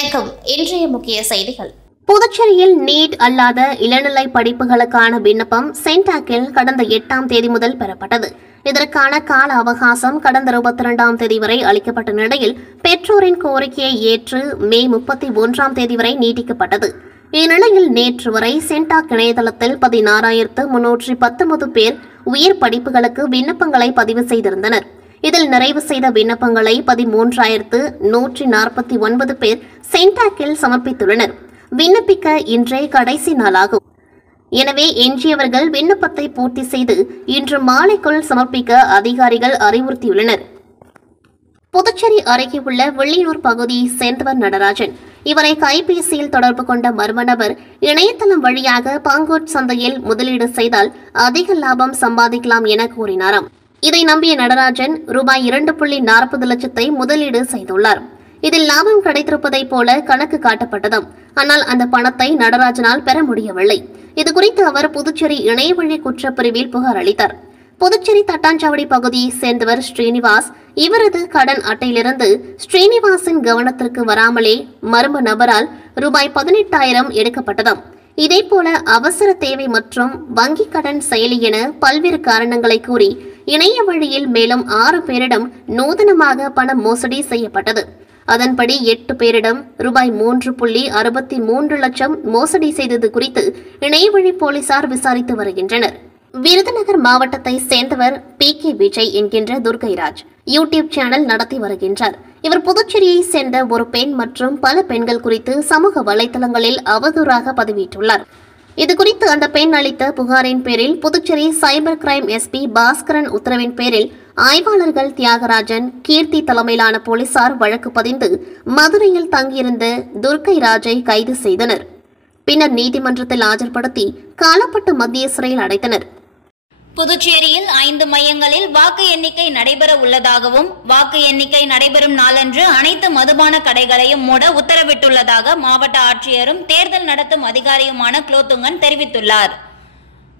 வணக்கம். இன்றைய முக்கிய செய்திகள். புதுச்சேரியில் நீட் அல்லாத இளநிலை படிப்புகளுக்கான விண்ணப்பம் சென்டாக்கில் கடந்த 8ஆம் தேதி முதல் பெறப்பட்டது. இதற்கான கால அவகாசம் கடந்த 22ஆம் தேதி வரை அளிக்கப்பட்ட நிலையில் பெற்றோரின் கோரிக்கையை ஏற்று மே 31ஆம் தேதி வரை நீட்டிக்கப்பட்டது. இந்நிலையில் நேற்று வரை சென்டாக் இணையதளத்தில் 16,319 பேர் உயர் படிப்புகளுக்கு விண்ணப்பங்களை பதிவு செய்திருந்தனர். இதில் நிறைவு செய்த விண்ணப்பங்களை 13,149 பேர் சென்டாக்கில் சமர்ப்பித்துள்ளனர். விண்ணப்பிக்க இன்றே கடைசி நாளாகும். எனவே எஞ்சியவர்கள் விண்ணப்பத்தை பூர்த்தி செய்து இன்று மாலைக்குள் சமர்ப்பிக்க அதிகாரிகள் அறிவுறுத்தியுள்ளனர். புதுச்சேரி அருகே உள்ள வெள்ளியூர் பகுதியை சேர்ந்தவர் நடராஜன். இவரை கைபேசியில் தொடர்பு கொண்ட மர்ம நபர் இணையதளம் வழியாக பாங்கோட் சந்தையில் முதலீடு செய்தால் அதிக லாபம் சம்பாதிக்கலாம் என கூறினாராம். இதை நம்பிய நடராஜன் ரூபாய் 2.40 லட்சத்தை முதலீடு செய்துள்ளார். இதில் லாபம் கிடைத்திருப்பதைப் போல கணக்கு காட்டப்பட்டதாம். ஆனால் அந்த பணத்தை நடராஜனால் பெற முடியவில்லை. இதுகுறித்து அவர் புதுச்சேரி இணையவழி குற்றப்பிரிவில் புகார் அளித்தார். புதுச்சேரி தட்டாஞ்சாவடி பகுதியை சேர்ந்தவர் ஸ்ரீனிவாஸ். இவரது கடன் அட்டையிலிருந்து ஸ்ரீனிவாசின் கவனத்திற்கு வராமலே மர்ம நபரால் ரூபாய் 18,000 எடுக்கப்பட்டதாம். இதேபோல அவசர தேவை மற்றும் வங்கி கடன் செயலி என பல்வேறு காரணங்களை கூறி இணைய வழியில் மேலும் 6 பேரிடம் நூதனமாக பணம் மோசடி செய்யப்பட்டது. அதன்படி 8 பேரிடம் ரூபாய் 3.63 லட்சம் மோசடி செய்தது குறித்து இணையவழி போலீசார் விசாரித்து வருகின்றனர். விருதுநகர் மாவட்டத்தை சேர்ந்தவர் PK விஜய் என்கின்ற துர்கைராஜ் யூடியூப் சேனல் நடத்தி வருகின்றார். இவர் புதுச்சேரியை சேர்ந்த ஒரு பெண் மற்றும் பல பெண்கள் குறித்து சமூக வலைதளங்களில் அவதூறாக பதிவிட்டுள்ளார். இதுகுறித்து அந்த பெண் அளித்த புகாரின் பேரில் Puducherry cyber crime SP Baskaran உத்தரவின் பேரில் ஆய்வாளர்கள் தியாகராஜன், கீர்த்தி தலைமையிலான போலீசார் வழக்கு பதிந்து மதுரையில் தங்கியிருந்த துர்கைராஜை கைது செய்தனர். பின்னர் நீதிமன்றத்தில் ஆஜர்படுத்தி காலப்பட்டு மத்திய சிறையில் அடைத்தனர். புதுச்சேரியில் 5 மையங்களில் வாக்கு எண்ணிக்கை நடைபெற உள்ளதாகவும் வாக்கு எண்ணிக்கை நடைபெறும் நாளன்று அனைத்து மதுபான கடைகளையும் மூட உத்தரவிட்டுள்ளதாக மாவட்ட ஆட்சியரும் தேர்தல் நடத்தும் அதிகாரியுமான குலோத்துங்கன் தெரிவித்துள்ளார்.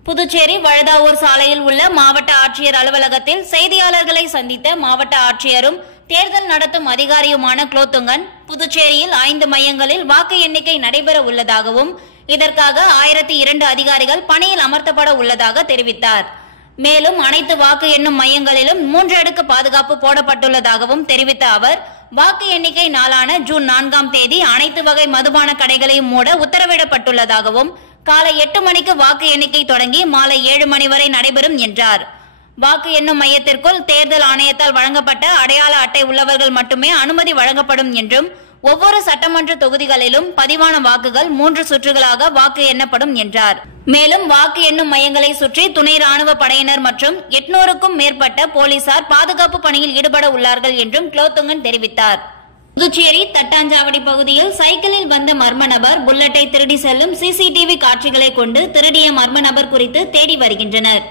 புதுச்சேரி வழுதாவூர் சாலையில் உள்ள மாவட்ட ஆட்சியர் அலுவலகத்தில் செய்தியாளர்களை சந்தித்த மாவட்ட ஆட்சியரும் தேர்தல் நடத்தும் அதிகாரியுமான குலோத்துங்கன் புதுச்சேரியில் 5 மையங்களில் வாக்கு எண்ணிக்கை நடைபெற உள்ளதாகவும் இதற்காக 1002 அதிகாரிகள் பணியில் அமர்த்தப்பட உள்ளதாக தெரிவித்தார். மேலும் அனைத்து வாக்கு எண்ணும் மையங்களிலும் 3 அடுக்கு பாதுகாப்பு போடப்பட்டுள்ளதாகவும் தெரிவித்த அவர் வாக்கு எண்ணிக்கை நாளான ஜூன் 4ஆம் தேதி அனைத்து வகை மதுபான கடைகளையும் மூட உத்தரவிடப்பட்டுள்ளதாகவும் காலை 8 மணிக்கு வாக்கு எண்ணிக்கை தொடங்கி மாலை 7 மணி வரை நடைபெறும் என்றார். வாக்கு எண்ணும் மையத்திற்குள் தேர்தல் ஆணையத்தால் வழங்கப்பட்ட அடையாள அட்டை உள்ளவர்கள் மட்டுமே அனுமதி வழங்கப்படும் என்றும் ஒவ்வொரு சட்டமன்ற தொகுதிகளிலும் பதிவான வாக்குகள் 3 சுற்றுகளாக வாக்கு எண்ணப்படும் என்றார். மேலும் வாக்கு எண்ணும் மையங்களை சுற்றி துணை ராணுவ படையினர் மற்றும் 800க்கும் மேற்பட்ட போலீசார் பாதுகாப்பு பணியில் ஈடுபட உள்ளார்கள் என்றும் குலோத்துங்கன் தெரிவித்தார். புதுச்சேரி தட்டாஞ்சாவடி பகுதியில் சைக்கிளில் வந்த மர்ம நபர் புல்லட்டை திருடி செல்லும் CCTV காட்சிகளை கொண்டு திருடிய மர்ம நபர் குறித்து தேடி வருகின்றனர்.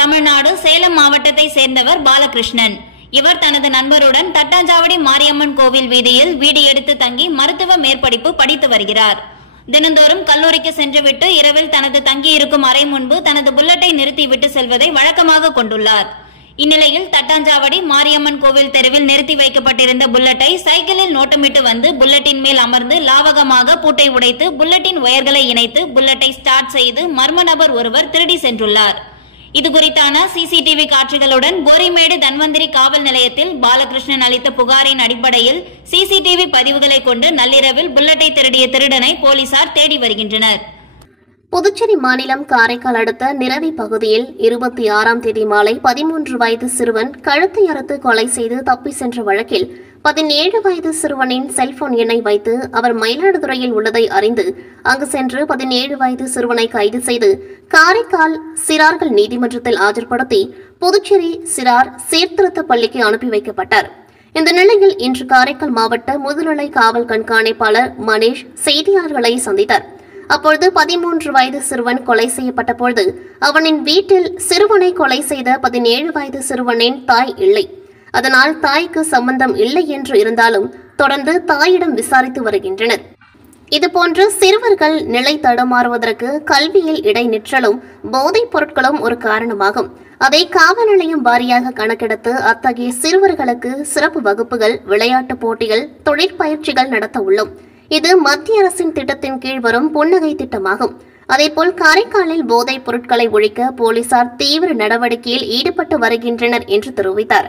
தமிழ்நாடு சேலம் மாவட்டத்தை சேர்ந்தவர் பாலகிருஷ்ணன். இவர் தனது நண்பருடன் தட்டாஞ்சாவடி மாரியம்மன் கோவில் வீதியில் வீடு எடுத்து தங்கி மருத்துவ மேற்படிப்பு படித்து வருகிறார். தினந்தோறும் கல்லூரிக்கு சென்றுவிட்டு இரவில் தனது தங்கியிருக்கும் அறை முன்பு தனது புல்லட்டை நிறுத்திவிட்டு செல்வதை வழக்கமாக கொண்டுள்ளார். இந்நிலையில் தட்டாஞ்சாவடி மாரியம்மன் கோவில் தெருவில் நிறுத்தி வைக்கப்பட்டிருந்த புல்லட்டை சைக்கிளில் நோட்டமிட்டு வந்து புல்லட்டின் மேல் அமர்ந்து லாவகமாக பூட்டை உடைத்து புல்லட்டின் ஒயர்களை இணைத்து புல்லட்டை ஸ்டார்ட் செய்து மர்ம நபர் ஒருவர் திருடி சென்றுள்ளார். இதுகுறித்தான CCTV காட்சிகளுடன் கோரிமேடு தன்வந்திரி காவல் நிலையத்தில் பாலகிருஷ்ணன் அளித்த புகாரின் அடிப்படையில் CCTV பதிவுகளை கொண்டு நள்ளிரவில் புல்லட்டை திருடிய திருடனை போலீசார் தேடி வருகின்றனர். புதுச்சேரி மாநிலம் காரைக்கால் அடுத்த நிரவி பகுதியில் 26ஆம் தேதி மாலை 13 வயது சிறுவன் கழுத்தை அறுத்து கொலை செய்து தப்பி சென்ற வழக்கில் 17 வயது சிறுவனின் செல்போன் எண்ணை வைத்து அவர் மயிலாடுதுறையில் உள்ளதை அறிந்து அங்கு சென்று 17 வயது சிறுவனை கைது செய்து காரைக்கால் சிறார்கள் நீதிமன்றத்தில் ஆஜர்படுத்தி புதுச்சேரி சிறார் சீர்திருத்த பள்ளிக்கு அனுப்பி வைக்கப்பட்டார். இந்த நிலையில் இன்று காரைக்கால் மாவட்ட முதுநிலை காவல் கண்காணிப்பாளர் மணேஷ் செய்தியாளர்களை சந்தித்தார். அப்பொழுது 13 வயது சிறுவன் கொலை செய்யப்பட்ட பொழுது அவனின் வீட்டில் சிறுவனை கொலை செய்த 17 வயது சிறுவனின் தாய் இல்லை. அதனால் தாய்க்கு சம்பந்தம் இல்லை என்று இருந்தாலும் தொடர்ந்து தாயிடம் விசாரித்து வருகின்றனர். இதுபோன்று சிறுவர்கள் நிலை தடுமாறுவதற்கு கல்வியில் இடைநிற்றலும் போதைப் பொருட்களும் ஒரு காரணமாகும். அதை காவல் நிலையம் வாரியாக கணக்கெடுத்து அத்தகைய சிறுவர்களுக்கு சிறப்பு வகுப்புகள், விளையாட்டு போட்டிகள், தொழிற்பயிற்சிகள் நடத்த உள்ளோம். இது மத்திய அரசின் திட்டத்தின் கீழ் வரும் புன்னகை திட்டமாகும். அதேபோல் காரைக்காலில் போதைப் பொருட்களை ஒழிக்க போலீசார் தீவிர நடவடிக்கையில் ஈடுபட்டு வருகின்றனர் என்று தெரிவித்தார்.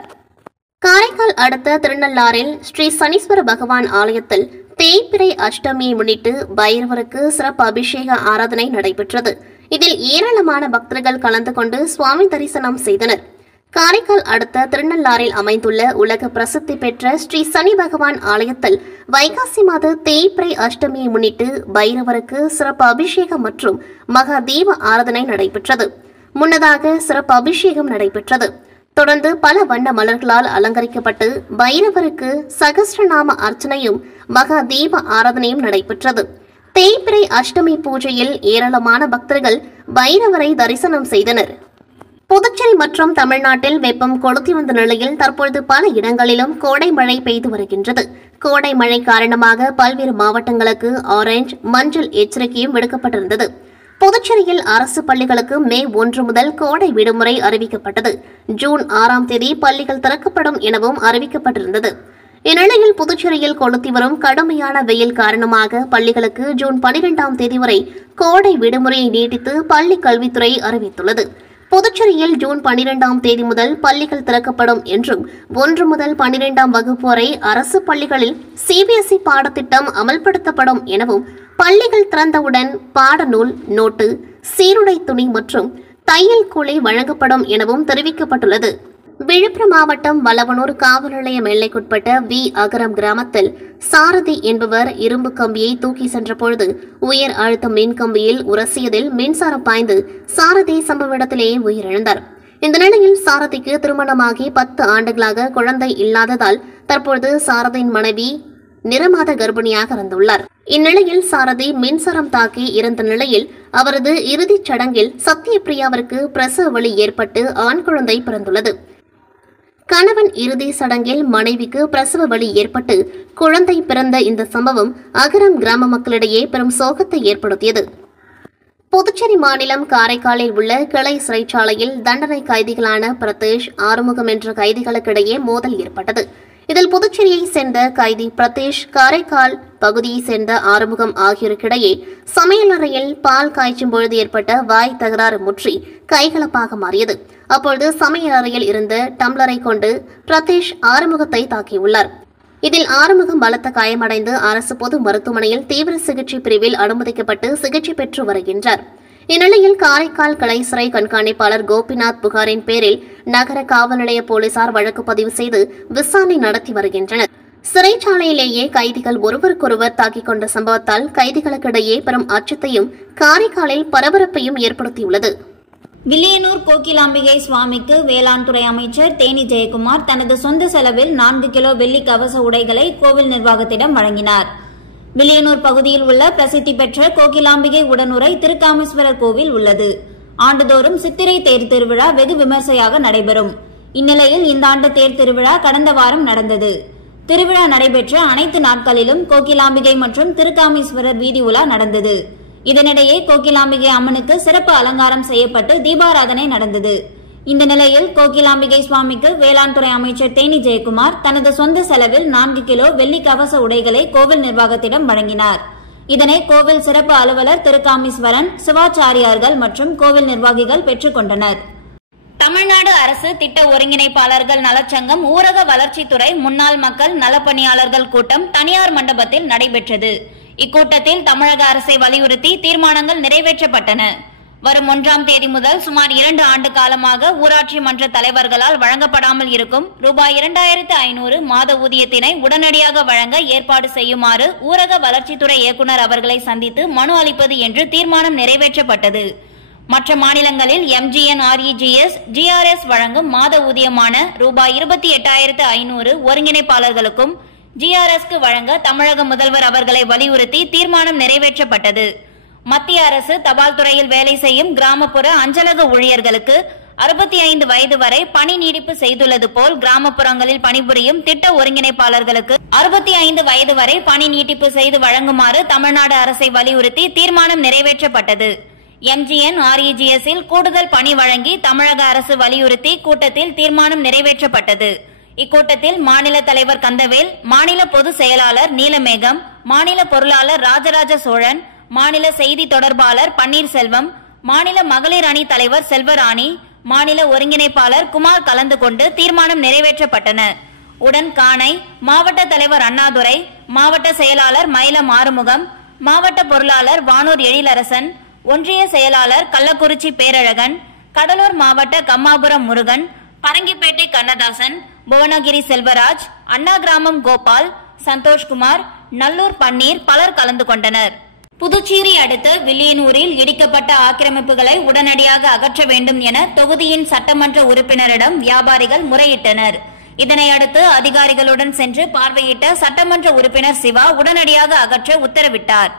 காரைக்கால் அடுத்த திருநள்ளாறில் ஸ்ரீ சனீஸ்வர பகவான் ஆலயத்தில் தேய்பிறை அஷ்டமியை முன்னிட்டு பைரவருக்கு சிறப்பு அபிஷேக ஆராதனை நடைபெற்றது. இதில் ஏராளமான பக்தர்கள் கலந்து கொண்டு சுவாமி தரிசனம் செய்தனர். காரைக்கால் அடுத்த திருநள்ளாறில் அமைந்துள்ள உலக பிரசித்தி பெற்ற ஸ்ரீ சனி பகவான் ஆலயத்தில் வைகாசி மாத தேய்பிறை அஷ்டமியை முன்னிட்டு பைரவருக்கு சிறப்பு அபிஷேகம் மற்றும் மகா தீப ஆராதனை நடைபெற்றது. முன்னதாக சிறப்பு அபிஷேகம் நடைபெற்றது. தொடர்ந்து பல வண்ண மலர்களால் அலங்கரிக்கப்பட்டு பைரவருக்கு சகஸ்ரநாம அர்ச்சனையும் மகா தீப ஆராதனையும் நடைபெற்றது. தேய்பிறை அஷ்டமி பூஜையில் ஏராளமான பக்தர்கள் பைரவரை தரிசனம் செய்தனர். புதுச்சேரி மற்றும் தமிழ்நாட்டில் வெப்பம் கொளுத்தி வந்த நிலையில் தற்பொழுது பல இடங்களிலும் கோடை மழை பெய்து வருகின்றது. கோடை மழை காரணமாக பல்வேறு மாவட்டங்களுக்கு ஆரஞ்சு, மஞ்சள் எச்சரிக்கையும் விடுக்கப்பட்டிருந்தது. புதுச்சேரியில் அரசு பள்ளிகளுக்கு மே 1 முதல் கோடை விடுமுறை அறிவிக்கப்பட்டது. ஜூன் 6ஆம் தேதி பள்ளிகள் திறக்கப்படும் எனவும் அறிவிக்கப்பட்டிருந்தது. இந்நிலையில் புதுச்சேரியில் கொளுத்தி வரும் கடுமையான வெயில் காரணமாக பள்ளிகளுக்கு ஜூன் 12ஆம் தேதி வரை கோடை விடுமுறையை நீட்டித்து பள்ளி கல்வித்துறை அறிவித்துள்ளது. புதுச்சேரியில் ஜூன் 12ஆம் தேதி முதல் பள்ளிகள் திறக்கப்படும் என்றும் 1 முதல் 12ஆம் வகுப்பு வரை அரசு பள்ளிகளில் CBSE பாடத்திட்டம் அமல்படுத்தப்படும் எனவும் பள்ளிகள் திறந்தவுடன் பாடநூல், நோட்டு, சீருடை துணி மற்றும் தையல் கூலி வழங்கப்படும் எனவும் தெரிவிக்கப்பட்டுள்ளது. விழுப்புரம் மாவட்டம் வளவனூர் காவல் நிலையம் எல்லைக்குட்பட்ட வி அகரம் கிராமத்தில் சாரதி என்பவர் இரும்பு கம்பியை தூக்கி சென்றபொழுது உயர் அழுத்த மின் கம்பியில் உரசியதில் மின்சாரம் பாய்ந்து சாரதி சம்பவ இடத்திலேயே உயிரிழந்தார். இந்த நிலையில் சாரதிக்கு திருமணமாகி 10 ஆண்டுகளாக குழந்தை இல்லாததால் தற்பொழுது சாரதியின் மனைவி நிறமாத கர்ப்பிணியாக இருந்துள்ளார். இந்நிலையில் சாரதி மின்சாரம் தாக்கி இறந்த நிலையில் அவரது இறுதிச் சடங்கில் சத்யபிரியாவிற்கு பிரசவ வலி ஏற்பட்டு ஆண் குழந்தை பிறந்துள்ளது. கணவன் இறுதி சடங்கில் மனைவிக்கு பிரசவ வலி ஏற்பட்டு குழந்தை பிறந்த இந்த சம்பவம் அகரம் கிராம மக்களிடையே பெரும் சோகத்தை ஏற்படுத்தியது. புதுச்சேரி மாநிலம் காரைக்காலில் உள்ள கிளை சிறைச்சாலையில் தண்டனை கைதிகளான பிரதேஷ், ஆறுமுகம் என்ற கைதிகளுக்கிடையே மோதல் ஏற்பட்டது. இதில் புதுச்சேரியை சேர்ந்த கைதி பிரதேஷ், காரைக்கால் பகுதியை சேர்ந்த ஆறுமுகம் ஆகியோருக்கிடையே சமையல் அறையில் பால் காய்ச்சும் பொழுது ஏற்பட்ட வாய் தகராறு முற்றி கைகலப்பாக மாறியது. அப்பொழுது சமையல் அறையில் இருந்த டம்ளரை கொண்டு பிரதேஷ் ஆறுமுகத்தை தாக்கியுள்ளார். இதில் ஆறுமுகம் பலத்த காயமடைந்து அரசு பொது மருத்துவமனையில் தீவிர சிகிச்சை பிரிவில் அனுமதிக்கப்பட்டு சிகிச்சை பெற்று வருகின்றார். இந்நிலையில் காரைக்கால் கிளை சிறை கண்காணிப்பாளர் கோபிநாத் புகாரின் பேரில் நகர காவல் நிலைய போலீசார் வழக்கு பதிவு செய்து விசாரணை நடத்தி வருகின்றனர். சிறைச்சாலையிலேயே கைதிகள் ஒருவருக்கொருவர் தாக்கிக் கொண்ட சம்பவத்தால் கைதிகளுக்கிடையே பெரும் அச்சத்தையும் காரைக்காலில் பரபரப்பையும் ஏற்படுத்தியுள்ளது. வில்லியனூர் கோகிலாம்பிகை சுவாமிக்கு வேளாண் துறை அமைச்சர் தேனி ஜெயக்குமார் தனது சொந்த செலவில் 4 கிலோ வெள்ளி கவச உடைகளை கோவில் நிர்வாகத்திடம் வழங்கினார். வில்லியனூர் பகுதியில் உள்ள பிரசித்தி பெற்ற கோகிலாம்பிகை உடனுறை திருக்காமேஸ்வரர் கோவில் உள்ளது. ஆண்டுதோறும் சித்திரை தேர் திருவிழா வெகு விமர்சையாக நடைபெறும். இந்நிலையில் இந்த ஆண்டு தேர் திருவிழா கடந்த வாரம் நடந்தது. திருவிழா நடைபெற்ற அனைத்து நாட்களிலும் கோகிலாம்பிகை மற்றும் திருக்காமேஸ்வரர் வீதி உலா நடந்தது. இதனிடையே கோகிலாம்பிகை அம்மனுக்கு சிறப்பு அலங்காரம் செய்யப்பட்டு தீபாராதனை நடந்தது. இந்த நிலையில் கோகிலாம்பிகை சுவாமிக்கு வேளாண் துறை அமைச்சர் தேனி ஜெயக்குமார் தனது சொந்த செலவில் 4 கிலோ வெள்ளி கவச உடைகளை கோவில் நிர்வாகத்திடம் வழங்கினார். இதனை கோவில் சிறப்பு அலுவலர் திருக்காமீஸ்வரன், சிவாச்சாரியார்கள் மற்றும் கோவில் நிர்வாகிகள் பெற்றுக் கொண்டனர். தமிழ்நாடு அரசு திட்ட ஒருங்கிணைப்பாளர்கள் நலச்சங்கம் ஊரக வளர்ச்சித்துறை முன்னாள் மக்கள் நலப்பணியாளர்கள் கூட்டம் தனியார் மண்டபத்தில் நடைபெற்றது. இக்கூட்டத்தில் தமிழக அரசை வலியுறுத்தி தீர்மானங்கள் நிறைவேற்றப்பட்டன. வரும் 1ஆம் தேதி முதல் சுமார் 2 ஆண்டு காலமாக ஊராட்சி மன்ற தலைவர்களால் வழங்கப்படாமல் இருக்கும் ரூபாய் 2500 மாத ஊதியத்தினை உடனடியாக வழங்க ஏற்பாடு செய்யுமாறு ஊரக வளர்ச்சித்துறை இயக்குநர் அவர்களை சந்தித்து மனு அளிப்பது என்று தீர்மானம் நிறைவேற்றப்பட்டது. மற்ற மாநிலங்களில் MGNREGS, GRS வழங்கும் மாத ஊதியமான ரூபாய் 28,500 ஒருங்கிணைப்பாளர்களுக்கும் GRSக்கு வழங்க தமிழக முதல்வர் அவர்களை வலியுறுத்தி தீர்மானம் நிறைவேற்றப்பட்டது. மத்திய அரசு தபால் துறையில் வேலை செய்யும் கிராமப்புற அஞ்சலக ஊழியர்களுக்கு 65 வயது வரை பணி நீட்டிப்பு செய்துள்ளது போல் கிராமப்புறங்களில் பணிபுரியும் திட்ட ஒருங்கிணைப்பாளர்களுக்கு 65 வயது வரை பணி நீட்டிப்பு செய்து வழங்குமாறு தமிழ்நாடு அரசை வலியுறுத்தி தீர்மானம் நிறைவேற்றப்பட்டது. MGNREGSல் கூடுதல் பணி வழங்கி தமிழக அரசு வலியுறுத்தி கூட்டத்தில் தீர்மானம் நிறைவேற்றப்பட்டது. இக்கூட்டத்தில் மாநில தலைவர் கந்தவேல், மாநில பொதுச் செயலாளர் நீலமேகம், மாநில பொருளாளர் ராஜராஜ சோழன், மாநில செய்தி தொடர்பாளர் பன்னீர்செல்வம், மாநில மகளிர் அணி தலைவர் செல்வராணி, மாநில ஒருங்கிணைப்பாளர் குமார் கலந்து கொண்டு தீர்மானம் நிறைவேற்றப்பட்டன. உடன் காணை மாவட்ட தலைவர் அண்ணாதுரை, மாவட்ட செயலாளர் மயிலம் ஆறுமுகம், மாவட்ட பொருளாளர் வானூர் எழிலரசன், ஒன்றிய செயலாளர் கள்ளக்குறிச்சி பேரழகன், கடலூர் மாவட்ட கம்மாபுரம் முருகன், பரங்கிப்பேட்டை கண்ணதாசன், புவனகிரி செல்வராஜ், அண்ணா கிராமம் கோபால், சந்தோஷ்குமார், நல்லூர் பன்னீர் பலர் கலந்து கொண்டனர். புதுச்சேரி அடுத்த வில்லியனூரில் இடிக்கப்பட்ட ஆக்கிரமிப்புகளை உடனடியாக அகற்ற வேண்டும் என தொகுதியின் சட்டமன்ற உறுப்பினரிடம் வியாபாரிகள் முறையிட்டனர். இதனையடுத்து அதிகாரிகளுடன் சென்று பார்வையிட்ட சட்டமன்ற உறுப்பினர் சிவா உடனடியாக அகற்ற உத்தரவிட்டார்.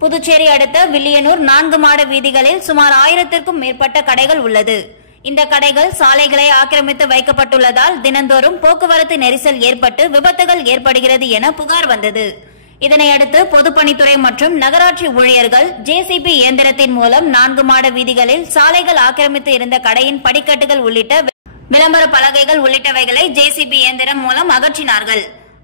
புதுச்சேரி அடுத்த வில்லியனூர் 4 மாட வீதிகளில் சுமார் 1000க்கும் மேற்பட்ட கடைகள் உள்ளது. இந்த கடைகள் சாலைகளை ஆக்கிரமித்து வைக்கப்பட்டுள்ளதால் தினந்தோறும் போக்குவரத்து நெரிசல் ஏற்பட்டு விபத்துகள் ஏற்படுகிறது என புகார் வந்தது. இதனையடுத்து பொதுப்பணித்துறை மற்றும் நகராட்சி ஊழியர்கள் ஜேசிபி இயந்திரத்தின் மூலம் 4 மாட வீதிகளில் சாலைகள் ஆக்கிரமித்து இருந்த கடையின் படிக்கட்டுகள் உள்ளிட்ட விளம்பர பலகைகள் உள்ளிட்டவைகளை ஜேசிபி இயந்திரம் மூலம் அகற்றினார்கள்.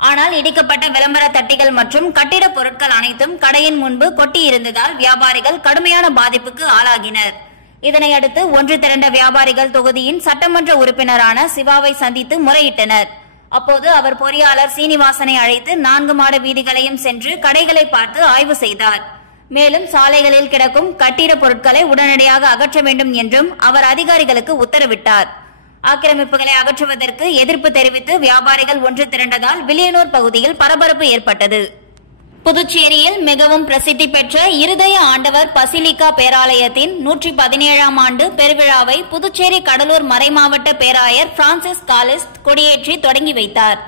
ஆனால் இடிக்கப்பட்ட விளம்பர தட்டிகள் மற்றும் கட்டிட பொருட்கள் அனைத்தும் கடையின் முன்பு கொட்டியிருந்ததால் வியாபாரிகள் கடுமையான பாதிப்புக்கு ஆளாகினர். இதனையடுத்து ஒன்று திரண்ட வியாபாரிகள் தொகுதியின் சட்டமன்ற உறுப்பினரான சிவாவை சந்தித்து முறையிட்டனர். அப்போது அவர் பொறியாளர் சீனிவாசனை அழைத்து 4 மாட வீதிகளையும் சென்று கடைகளை பார்த்து ஆய்வு செய்தார். மேலும் சாலைகளில் கிடக்கும் கட்டிட பொருட்களை உடனடியாக அகற்ற வேண்டும் என்றும் அவர் அதிகாரிகளுக்கு உத்தரவிட்டார். ஆக்கிரமிப்புகளை அகற்றுவதற்கு எதிர்ப்பு தெரிவித்து வியாபாரிகள் ஒன்று திரண்டதால் வில்லியனூர் பகுதியில் பரபரப்பு ஏற்பட்டது. புதுச்சேரியில் மிகவும் பிரசித்தி பெற்ற இருதய ஆண்டவர் பசிலிக்கா பேராலயத்தின் 117ஆம் ஆண்டு பெருவிழாவை புதுச்சேரி கடலூர் மறைமாவட்ட பேராயர் பிரான்சிஸ் காலிஸ்ட் கொடியேற்றி தொடங்கி வைத்தார்.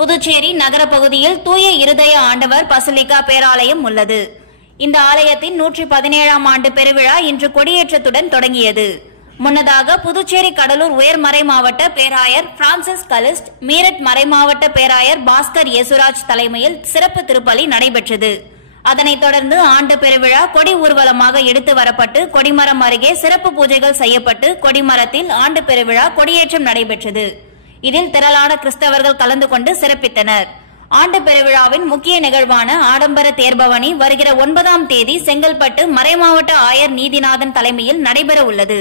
புதுச்சேரி நகர பகுதியில் தூய இருதய ஆண்டவர் பசிலிக்கா பேராலயம் உள்ளது. இந்த ஆலயத்தின் 117ஆம் ஆண்டு பெருவிழா இன்று கொடியேற்றத்துடன் தொடங்கியது. முன்னதாக புதுச்சேரி கடலூர் உயர்மறை மாவட்ட பேராயர் பிரான்சிஸ் கலிஸ்ட், மீரட் மறைமாவட்ட பேராயர் பாஸ்கர் யேசுராஜ் தலைமையில் சிறப்பு திருப்பலி நடைபெற்றது. அதனைத் தொடர்ந்து ஆண்டு பெருவிழா கொடி ஊர்வலமாக எடுத்து வரப்பட்டு கொடிமரம் அருகே சிறப்பு பூஜைகள் செய்யப்பட்டு கொடிமரத்தில் ஆண்டு பெருவிழா கொடியேற்றம் நடைபெற்றது. இதில் திரளான கிறிஸ்தவர்கள் கலந்து கொண்டு சிறப்பித்தனர். ஆண்டு பெருவிழாவின் முக்கிய நிகழ்வான ஆடம்பர தேர்பவனி வருகிற 9ஆம் தேதி செங்கல்பட்டு மறைமாவட்ட ஆயர் நீதிநாதன் தலைமையில் நடைபெற உள்ளது.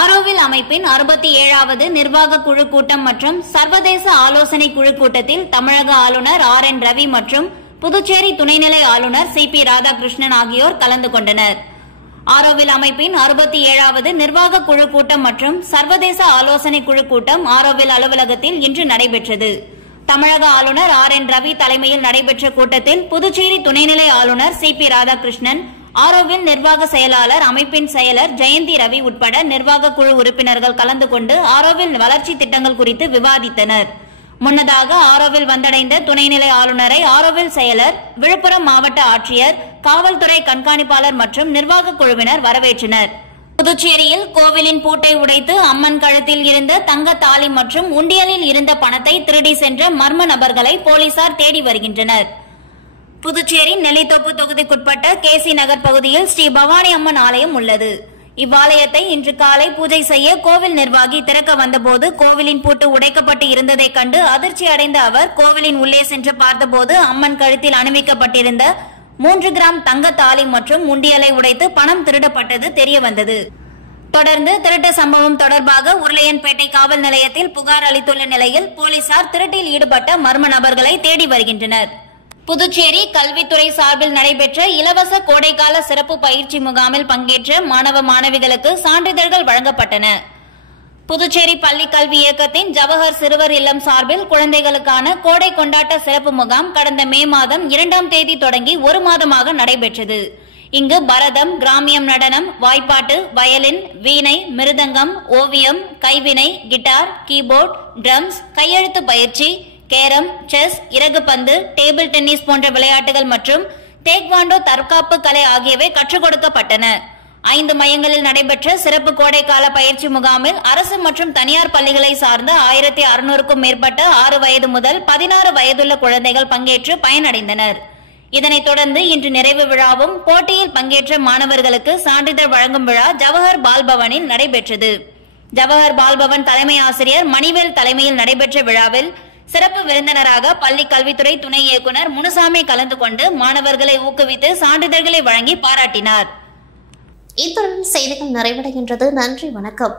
ஆரோவில் அமைப்பின் 67வது நிர்வாக குழு கூட்டம் மற்றும் சர்வதேச ஆலோசனை குழு கூட்டத்தில் தமிழக ஆளுநர் RN ரவி மற்றும் புதுச்சேரி துணைநிலை ஆளுநர் CP ராதாகிருஷ்ணன் ஆகியோர் கலந்து கொண்டனர். ஆரோவில் அமைப்பின் 67வது நிர்வாக குழு கூட்டம் மற்றும் சர்வதேச ஆலோசனை குழு கூட்டம் ஆரோவில் அலுவலகத்தில் இன்று நடைபெற்றது. தமிழக ஆளுநர் RN ரவி தலைமையில் நடைபெற்ற கூட்டத்தில் புதுச்சேரி துணைநிலை ஆளுநர் CP ராதாகிருஷ்ணன், ஆரோவில் நிர்வாக செயலாளர் அமைப்பின் செயலர் ஜெயந்தி ரவி உட்பட நிர்வாக குழு உறுப்பினர்கள் கலந்து கொண்டு ஆரோவில் வளர்ச்சி திட்டங்கள் குறித்து விவாதித்தனர். முன்னதாக ஆரோவில் வந்தடைந்த துணைநிலை ஆளுநரை ஆரோவில் செயலர், விழுப்புரம் மாவட்ட ஆட்சியர், காவல்துறை கண்காணிப்பாளர் மற்றும் நிர்வாக குழுவினர் வரவேற்றனர். புதுச்சேரியில் கோவிலின் பூட்டை உடைத்து அம்மன் கழுத்தில் இருந்த தங்க தாலி மற்றும் உண்டியலில் இருந்த பணத்தை திருடி சென்ற மர்ம நபர்களை போலீசார் தேடி வருகின்றனர். புதுச்சேரி நெல்லித்தோப்பு தொகுதிக்குட்பட்ட KC நகர் பகுதியில் ஸ்ரீ பவானி அம்மன் ஆலயம் உள்ளது. இவ்வாலயத்தை இன்று காலை பூஜை செய்ய கோவில் நிர்வாகி திறக்க வந்தபோது கோவிலின் பூட்டு உடைக்கப்பட்டு இருந்ததை கண்டு அதிர்ச்சி அடைந்த அவர் கோவிலின் உள்ளே சென்று பார்த்தபோது அம்மன் கழுத்தில் அணிவிக்கப்பட்டிருந்த 3 கிராம் தங்க தாலி மற்றும் உண்டியலை உடைத்து பணம் திருடப்பட்டது தெரியவந்தது. தொடர்ந்து திருட்டு சம்பவம் தொடர்பாக உருளையன்பேட்டை காவல் நிலையத்தில் புகார் அளித்துள்ள நிலையில் போலீசார் திருட்டில் ஈடுபட்ட மர்ம நபர்களை தேடி வருகின்றனர். புதுச்சேரி கல்வித்துறை சார்பில் நடைபெற்ற இலவச கோடைக்கால சிறப்பு பயிற்சி முகாமில் பங்கேற்ற மாணவ மாணவிகளுக்கு சான்றிதழ்கள் வழங்கப்பட்டன. புதுச்சேரி பள்ளி கல்வி இயக்கத்தின் ஜவஹர் சிறுவர் இல்லம் சார்பில் குழந்தைகளுக்கான கோடை கொண்டாட்ட சிறப்பு முகாம் கடந்த மே மாதம் 2ஆம் தேதி தொடங்கி 1 மாதமாக நடைபெற்றது. இங்கு பரதம், கிராமியம் நடனம், வாய்ப்பாட்டு, வயலின், வீணை, மிருதங்கம், ஓவியம், கைவினை, கிட்டார், கீபோர்ட், ட்ரம்ஸ், கையெழுத்து பயிற்சி, கேரம், செஸ், இறகுப்பந்து, டேபிள் டென்னிஸ் போன்ற விளையாட்டுகள் மற்றும் டேக்வாண்டோ தற்காப்பு கலை ஆகியவை கற்றுக் கொடுக்கப்பட்டன. 5 மையங்களில் நடைபெற்ற சிறப்பு கோடைக்கால பயிற்சி முகாமில் அரசு மற்றும் தனியார் பள்ளிகளை சார்ந்த 1600க்கும் மேற்பட்ட 6 வயது முதல் 16 வயதுள்ள குழந்தைகள் பங்கேற்று பயனடைந்தனர். இதனைத் தொடர்ந்து இன்று நிறைவு விழாவும் போட்டியில் பங்கேற்ற மாணவர்களுக்கு சான்றிதழ் வழங்கும் விழா ஜவஹர் பால்பவனில் நடைபெற்றது. ஜவஹர் பால்பவன் தலைமை ஆசிரியர் மணிவேல் தலைமையில் நடைபெற்ற விழாவில் சிறப்பு விருந்தினராக பள்ளி கல்வித்துறை துணை இயக்குநர் முனுசாமி கலந்து கொண்டு மாணவர்களை ஊக்குவித்து சான்றிதழ்களை வழங்கி பாராட்டினார். இத்துடன் செய்திகள் நிறைவடைகின்றது. நன்றி, வணக்கம்.